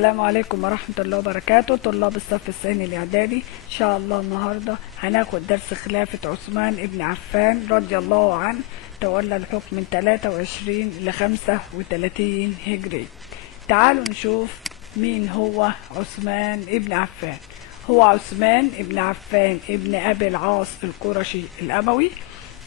السلام عليكم ورحمة الله وبركاته. طلاب الصف الثاني الإعدادي إن شاء الله النهاردة هناخد درس خلافة عثمان ابن عفان رضي الله عنه، تولى الحكم من 23 ل 35 هجري. تعالوا نشوف مين هو عثمان ابن عفان. هو عثمان ابن عفان ابن أبي العاص القرشي الأموي،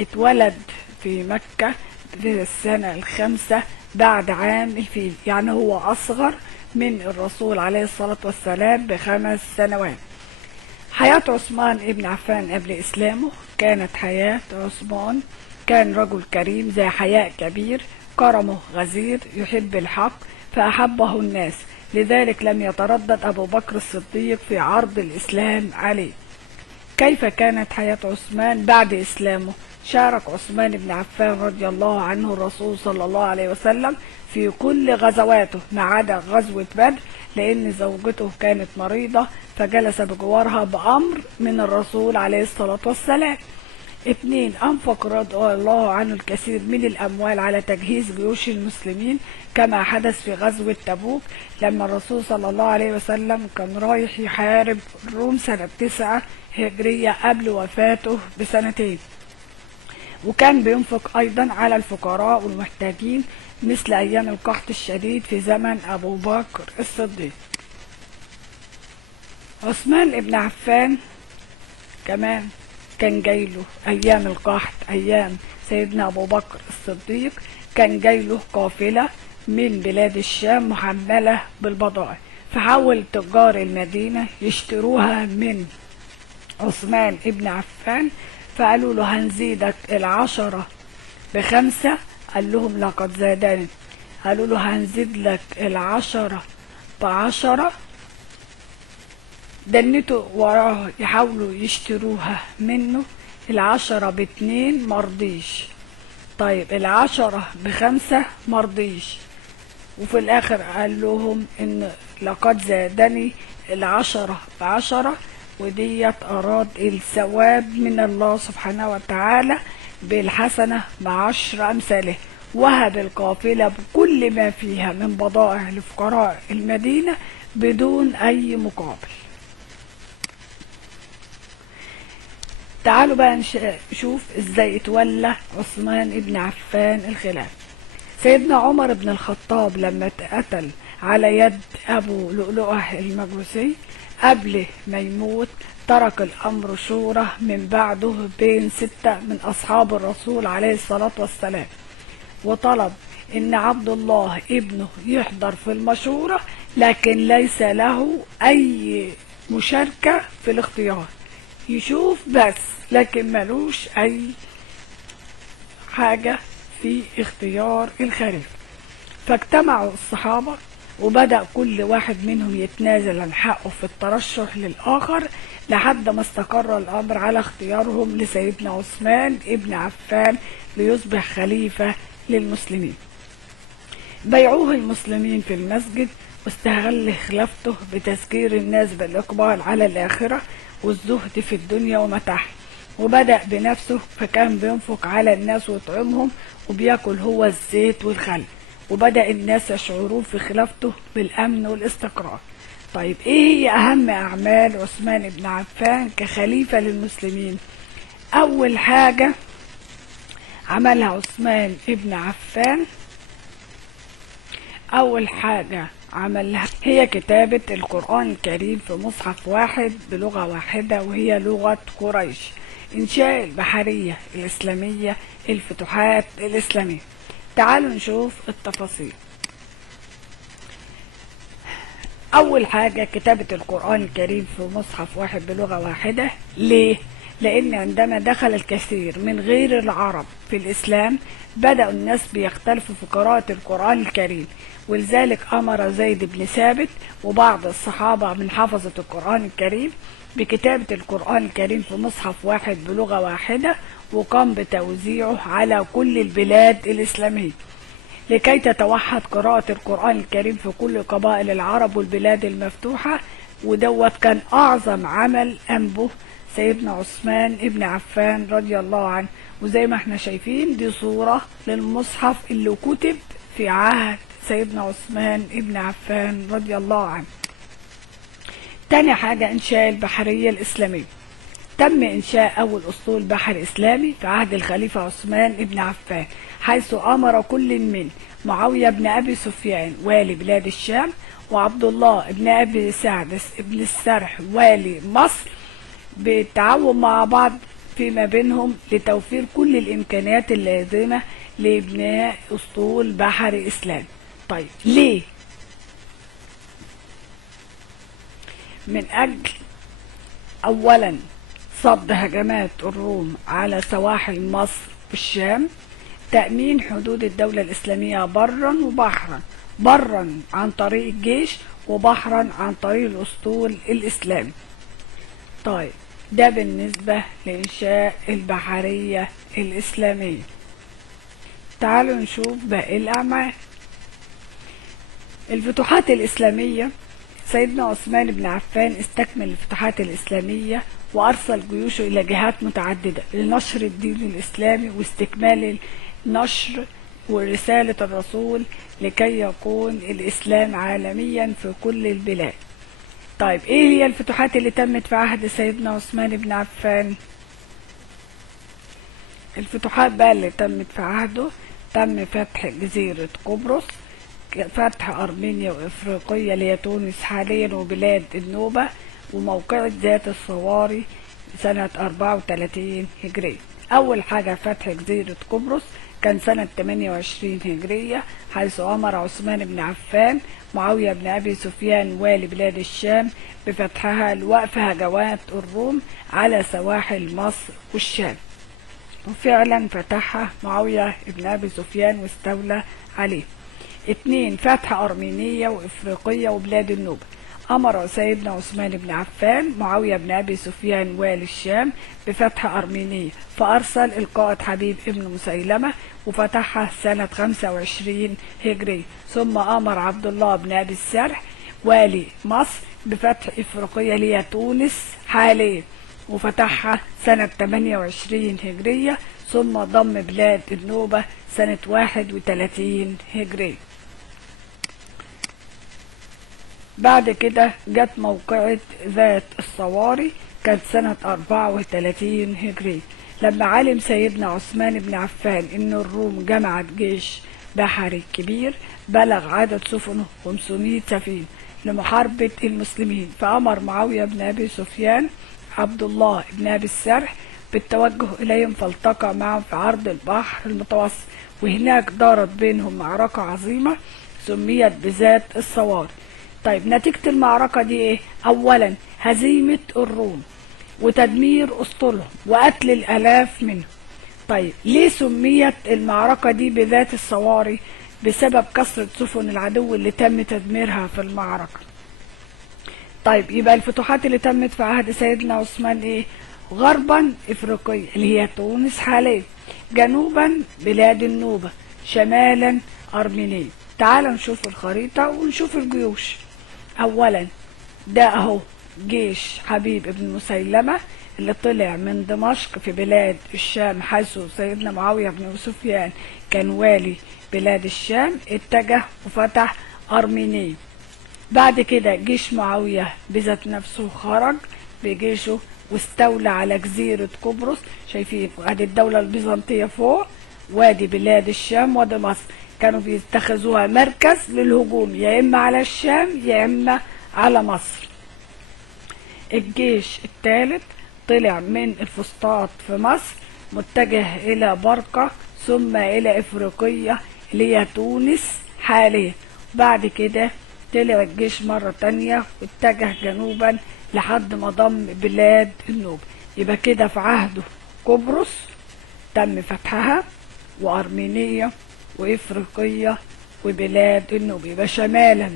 اتولد في مكة في السنة الخامسة بعد عام الفيل، يعني هو أصغر من الرسول عليه الصلاة والسلام ب5 سنوات. حياة عثمان ابن عفان قبل إسلامه كانت حياة عثمان كان رجل كريم ذا حياء كبير، كرمه غزير، يحب الحق فأحبه الناس، لذلك لم يتردد أبو بكر الصديق في عرض الإسلام عليه. كيف كانت حياة عثمان بعد إسلامه؟ شارك عثمان بن عفان رضي الله عنه الرسول صلى الله عليه وسلم في كل غزواته ما عدا غزوة بدر، لأن زوجته كانت مريضة فجلس بجوارها بأمر من الرسول عليه الصلاة والسلام. 2. أنفق رضي الله عنه الكثير من الأموال على تجهيز جيوش المسلمين، كما حدث في غزوة تبوك لما الرسول صلى الله عليه وسلم كان رايح يحارب الروم سنة 9 هجرية قبل وفاته بسنتين. وكان بينفق أيضا على الفقراء والمحتاجين مثل أيام القحط الشديد في زمن أبو بكر الصديق. عثمان ابن عفان كمان كان جايله أيام القحط، أيام سيدنا أبو بكر الصديق كان جايله قافلة من بلاد الشام محملة بالبضائع، فحاول تجار المدينة يشتروها من عثمان ابن عفان، فقالوا له هنزيدك 10 ب5، قال لهم لقد زادني. قالوا له هنزيد لك 10 ب10، دنتوا وراه يحاولوا يشتروها منه 10 ب2 مرضيش، طيب 10 ب5 مرضيش، وفي الاخر قال لهم ان لقد زادني 10 ب10، وديت أراد الثواب من الله سبحانه وتعالى بالحسنة ب10 أمثاله، وهب القافلة بكل ما فيها من بضائع لفقراء المدينة بدون أي مقابل. تعالوا بقى نشوف ازاي اتولى عثمان ابن عفان الخلافة. سيدنا عمر بن الخطاب لما اتقتل على يد أبو لؤلؤة المجوسي قبل ما يموت ترك الأمر شورى من بعده بين 6 من أصحاب الرسول عليه الصلاة والسلام، وطلب إن عبد الله ابنه يحضر في المشورة، لكن ليس له أي مشاركة في الاختيار، يشوف بس لكن ملوش أي حاجة في اختيار الخليفة. فاجتمعوا الصحابة وبدأ كل واحد منهم يتنازل عن حقه في الترشح للآخر لحد ما استقر الأمر على اختيارهم لسيدنا عثمان ابن عفان ليصبح خليفة للمسلمين. بيعوه المسلمين في المسجد، واستغل خلافته بتذكير الناس بالإقبال على الآخرة والزهد في الدنيا ومتاعها، وبدأ بنفسه فكان بينفق على الناس ويطعمهم وبياكل هو الزيت والخل، وبدأ الناس يشعرون في خلافته بالأمن والاستقرار. طيب ايه هي أهم أعمال عثمان بن عفان كخليفة للمسلمين؟ أول حاجة عملها عثمان بن عفان، أول حاجة عملها هي كتابة القرآن الكريم في مصحف واحد بلغة واحدة وهي لغة قريش، إنشاء البحرية الإسلامية، الفتوحات الإسلامية. تعالوا نشوف التفاصيل. أول حاجة كتابة القرآن الكريم في مصحف واحد بلغة واحدة. ليه؟ لأن عندما دخل الكثير من غير العرب في الإسلام بدأ الناس بيختلفوا في قراءة القرآن الكريم، ولذلك أمر زيد بن ثابت وبعض الصحابة من حفظة القرآن الكريم بكتابة القرآن الكريم في مصحف واحد بلغة واحدة، وقام بتوزيعه على كل البلاد الإسلامية لكي تتوحد قراءة القرآن الكريم في كل قبائل العرب والبلاد المفتوحة. ودوت كان أعظم عمل قام به سيدنا عثمان ابن عفان رضي الله عنه. وزي ما احنا شايفين دي صورة للمصحف اللي كتب في عهد سيدنا عثمان ابن عفان رضي الله عنه. تاني حاجة إنشاء البحرية الإسلامية. تم إنشاء أول أسطول بحري إسلامي في عهد الخليفة عثمان ابن عفان، حيث أمر كل من معاوية بن أبي سفيان والي بلاد الشام وعبد الله بن أبي سعد بن السرح والي مصر بالتعاون مع بعض فيما بينهم لتوفير كل الإمكانيات اللازمة لإبناء أسطول بحري إسلامي. طيب ليه؟ من أجل أولا صد هجمات الروم على سواحل مصر والشام، تأمين حدود الدولة الإسلامية برا وبحرا، برا عن طريق الجيش وبحرا عن طريق الأسطول الإسلامي. طيب ده بالنسبة لإنشاء البحرية الإسلامية. تعالوا نشوف باقي الأعمال. الفتوحات الإسلامية. سيدنا عثمان بن عفان استكمل الفتوحات الإسلامية وأرسل جيوشه إلى جهات متعددة لنشر الدين الإسلامي واستكمال النشر ورسالة الرسول لكي يكون الإسلام عالميا في كل البلاد. طيب إيه هي الفتوحات اللي تمت في عهد سيدنا عثمان بن عفان؟ الفتوحات بقى اللي تمت في عهده: تم فتح جزيرة قبرص، فتح أرمينيا وإفريقيا اللي هي تونس حاليا وبلاد النوبة، وموقعة ذات الصواري سنة 34 هجرية. أول حاجة فتح جزيرة قبرص كان سنة 28 هجرية، حيث أمر عثمان بن عفان معاوية بن أبي سفيان والي بلاد الشام بفتحها لوقف هجمات الروم على سواحل مصر والشام، وفعلا فتحها معاوية بن أبي سفيان واستولى عليه. 2. فتح أرمينيا وإفريقيا وبلاد النوبة. أمر سيدنا عثمان بن عفان معاوية بن أبي سفيان والي الشام بفتح أرمينيا، فأرسل القائد حبيب ابن مسيلمة وفتحها سنة 25 هجري. ثم أمر عبد الله بن أبي السرح والي مصر بفتح إفريقيا اللي هي تونس حاليا، وفتحها سنة 28 هجرية. ثم ضم بلاد النوبة سنة 31 هجري. بعد كده جت موقعة ذات الصواري كانت سنة 34 هجري، لما علم سيدنا عثمان بن عفان ان الروم جمعت جيش بحري كبير بلغ عدد سفنه 500 سفينة لمحاربة المسلمين، فأمر معاوية بن أبي سفيان عبد الله بن أبي السرح بالتوجه إليهم، فالتقى معهم في عرض البحر المتوسط، وهناك دارت بينهم معركة عظيمة سميت بذات الصواري. طيب نتيجة المعركة دي ايه؟ أولا هزيمة الروم وتدمير أسطولهم وقتل الآلاف منهم. طيب ليه سميت المعركة دي بذات الصواري؟ بسبب كثرة سفن العدو اللي تم تدميرها في المعركة. طيب يبقى الفتوحات اللي تمت في عهد سيدنا عثمان ايه؟ غربا إفريقيا اللي هي تونس حاليا، جنوبا بلاد النوبة، شمالا أرمينيا. تعالوا نشوف الخريطة ونشوف الجيوش. أولا ده أهو جيش حبيب ابن مسيلمة اللي طلع من دمشق في بلاد الشام، حيث سيدنا معاوية بن سفيان كان والي بلاد الشام، اتجه وفتح أرمينيا. بعد كده جيش معاوية بذات نفسه خرج بجيشه واستولى على جزيرة قبرص. شايفين ادي الدولة البيزنطية فوق، وادي بلاد الشام وادي مصر، كانوا بيتخذوها مركز للهجوم يا اما على الشام يا اما على مصر. الجيش الثالث طلع من الفسطاط في مصر متجه الى برقة ثم الى افريقيا اللي هي تونس حاليا. بعد كده طلع الجيش مرة تانية واتجه جنوبا لحد ما ضم بلاد النوبة. يبقى كده في عهده قبرص تم فتحها، وأرمينيا وإفريقيا وبلاد النوبة. يبقى شمالا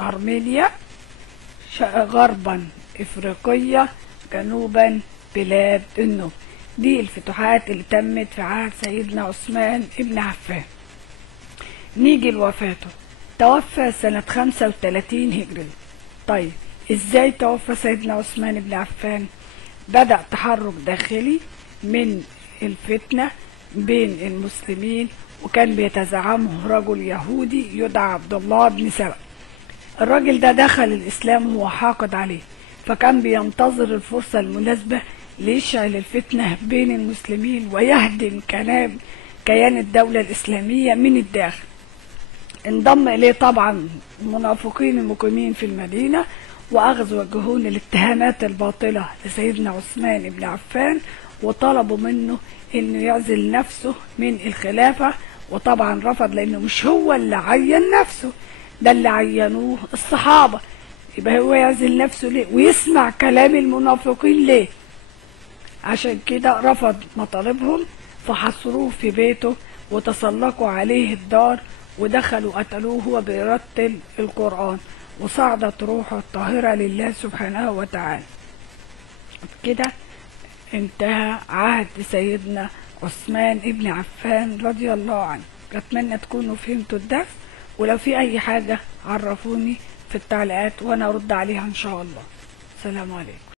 أرمينيا، غربا إفريقيا، جنوبا بلاد النوبة. دي الفتوحات اللي تمت في عهد سيدنا عثمان ابن عفان. نيجي لوفاته. توفى سنة 35 هجري. طيب ازاي توفى سيدنا عثمان بن عفان؟ بدأ تحرك داخلي من الفتنة بين المسلمين، وكان بيتزعمه رجل يهودي يدعى عبد الله بن سبأ. الراجل ده دخل الإسلام وهو حاقد عليه، فكان بينتظر الفرصة المناسبة ليشعل الفتنة بين المسلمين ويهدم كيان الدولة الإسلامية من الداخل. انضم إليه طبعا المنافقين المقيمين في المدينة، وأخذوا يوجهون الاتهامات الباطلة لسيدنا عثمان بن عفان، وطلبوا منه إنه يعزل نفسه من الخلافة. وطبعا رفض، لأنه مش هو اللي عين نفسه، ده اللي عينوه الصحابة. يبقى هو يعزل نفسه ليه ويسمع كلام المنافقين ليه؟ عشان كده رفض مطالبهم، فحصروه في بيته وتسلقوا عليه الدار، ودخلوا قتلوه وهو بيرتل القرآن، وصعدت روحه الطاهرة لله سبحانه وتعالى. كده انتهى عهد سيدنا عثمان ابن عفان رضي الله عنه. أتمنى تكونوا فهمتوا الدرس، ولو في أي حاجة عرفوني في التعليقات وأنا أرد عليها إن شاء الله. السلام عليكم.